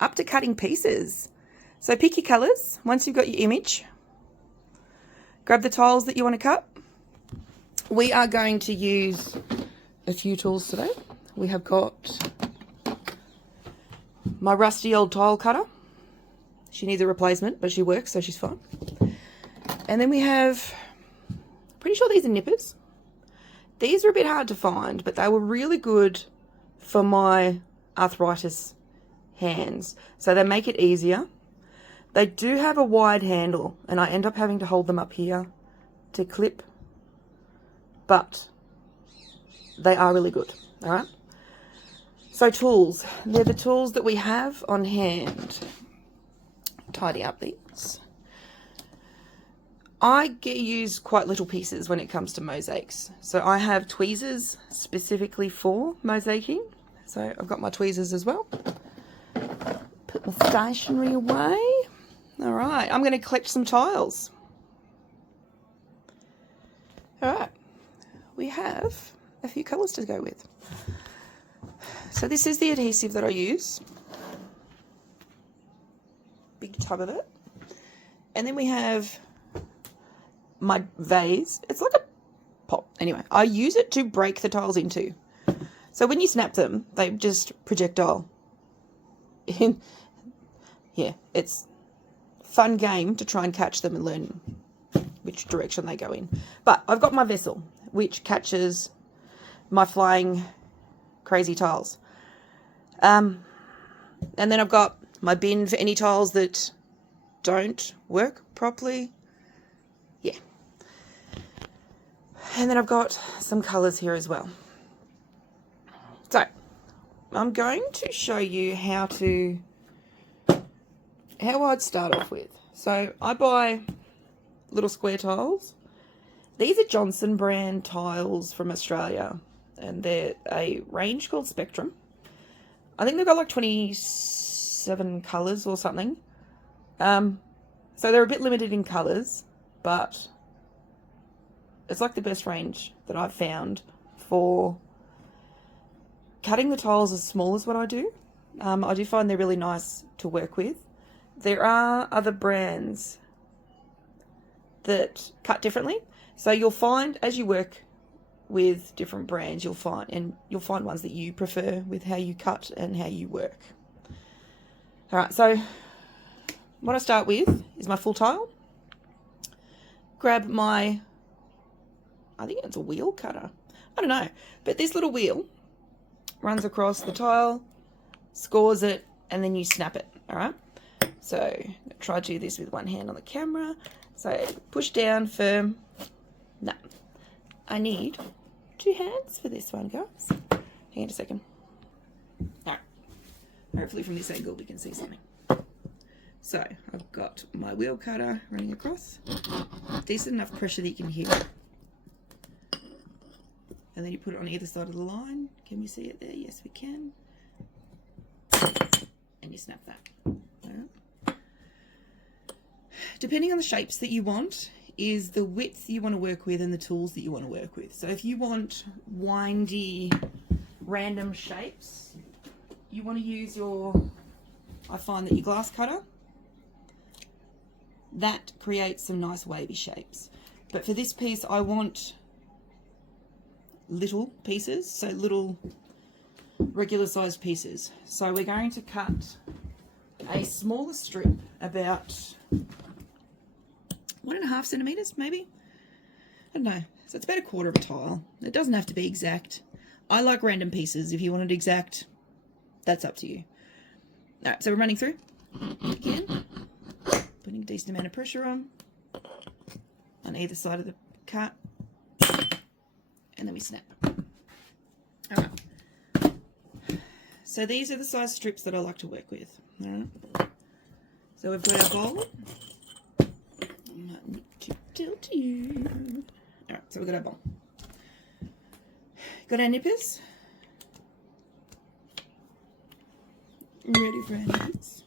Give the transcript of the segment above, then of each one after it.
up to cutting pieces. So pick your colours. Once you've got your image, grab the tiles that you want to cut. We are going to use a few tools today. We have got my rusty old tile cutter. She needs a replacement, but she works, so she's fine. And then we have, pretty sure these are nippers. These are a bit hard to find, but they were really good for my arthritis hands. So they make it easier. They do have a wide handle, and I end up having to hold them up here to clip, but they are really good, all right? So tools, they're the tools that we have on hand. Tidy up these. I use quite little pieces when it comes to mosaics. So I have tweezers specifically for mosaicing. So I've got my tweezers as well. Put my stationery away. All right, I'm going to collect some tiles. All right, we have a few colours to go with. So this is the adhesive that I use. Big tub of it. And then we have my vase. It's like a pop. Anyway, I use it to break the tiles into. So when you snap them, they just projectile. Yeah, it's a fun game to try and catch them and learn which direction they go in. But I've got my vessel, which catches my flying crazy tiles. And then I've got my bin for any tiles that don't work properly. Yeah. And then I've got some colours here as well. So I'm going to show you how I'd start off with. So I buy little square tiles. These are Johnson brand tiles from Australia, and they're a range called Spectrum. I think they've got like 27 colours or something. So they're a bit limited in colours, but it's like the best range that I've found for cutting the tiles as small as what I do. I do find they're really nice to work with. There are other brands that cut differently. So you'll find as you work with different brands, you'll find ones that you prefer with how you cut and how you work. All right, so what I start with is my full tile. Grab my, I think it's a wheel cutter. I don't know, but this little wheel runs across the tile, scores it, and then you snap it, all right? So try to do this with one hand on the camera. So push down, firm. No, I need 2 hands for this one, guys. Hang on a second. All right. Hopefully from this angle we can see something. So I've got my wheel cutter running across. Decent enough pressure that you can hear it. And then you put it on either side of the line. Can we see it there? Yes, we can. And you snap that. All right. Depending on the shapes that you want is the width you want to work with and the tools that you want to work with. So if you want windy, random shapes, you want to use I find that your glass cutter, that creates some nice wavy shapes. But for this piece, I want little pieces, so little regular sized pieces. So we're going to cut a smaller strip, about 1.5 centimeters, maybe. I don't know. So it's about 1/4 of a tile. It doesn't have to be exact. I like random pieces. If you want it exact, that's up to you. All right, so we're running through again, putting a decent amount of pressure on either side of the cut, and then we snap. All right. So these are the size strips that I like to work with. All right. So we've got our bowl. I might need to tilt you. All right, so we've got our bowl. Got our nippers. Ready for our nippers.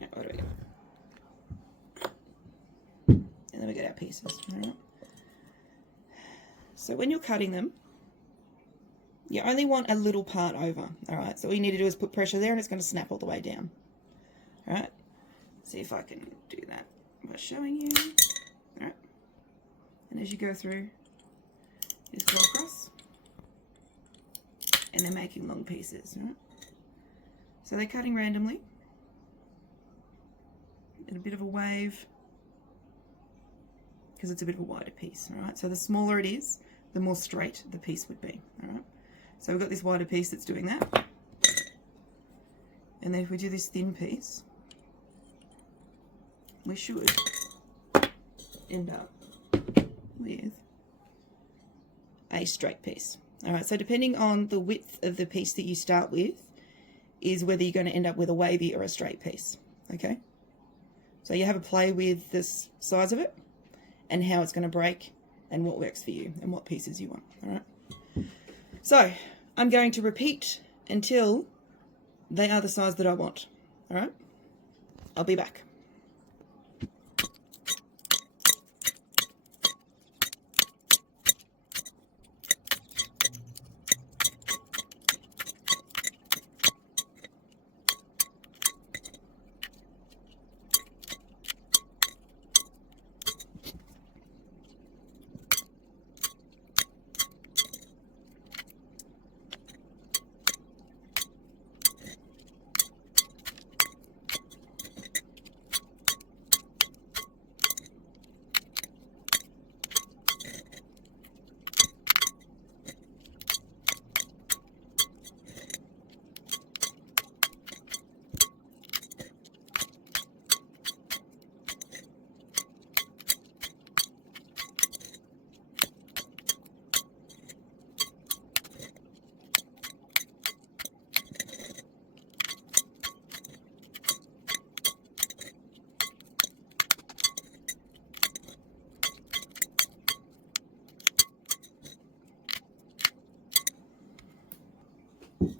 Now, what do we got? And then we get our pieces. All right. So when you're cutting them, you only want a little part over. All right. So all you need to do is put pressure there, and it's going to snap all the way down. All right, see if I can do that by showing you. All right, and as you go through, just go across, and they're making long pieces. Right? So they're cutting randomly in a bit of a wave because it's a bit of a wider piece. All right, so the smaller it is, the more straight the piece would be. All right, so we've got this wider piece that's doing that, and then if we do this thin piece, we should end up with a straight piece. All right, so depending on the width of the piece that you start with is whether you're going to end up with a wavy or a straight piece. Okay, so you have a play with this size of it and how it's going to break and what works for you and what pieces you want. All right, so I'm going to repeat until they are the size that I want. All right, I'll be back.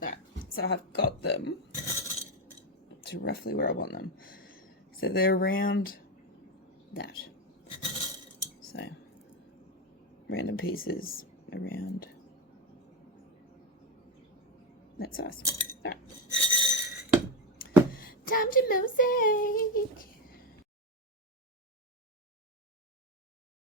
Alright, so I've got them to roughly where I want them. So they're around that. So random pieces around that size. Alright. Time to mosaic.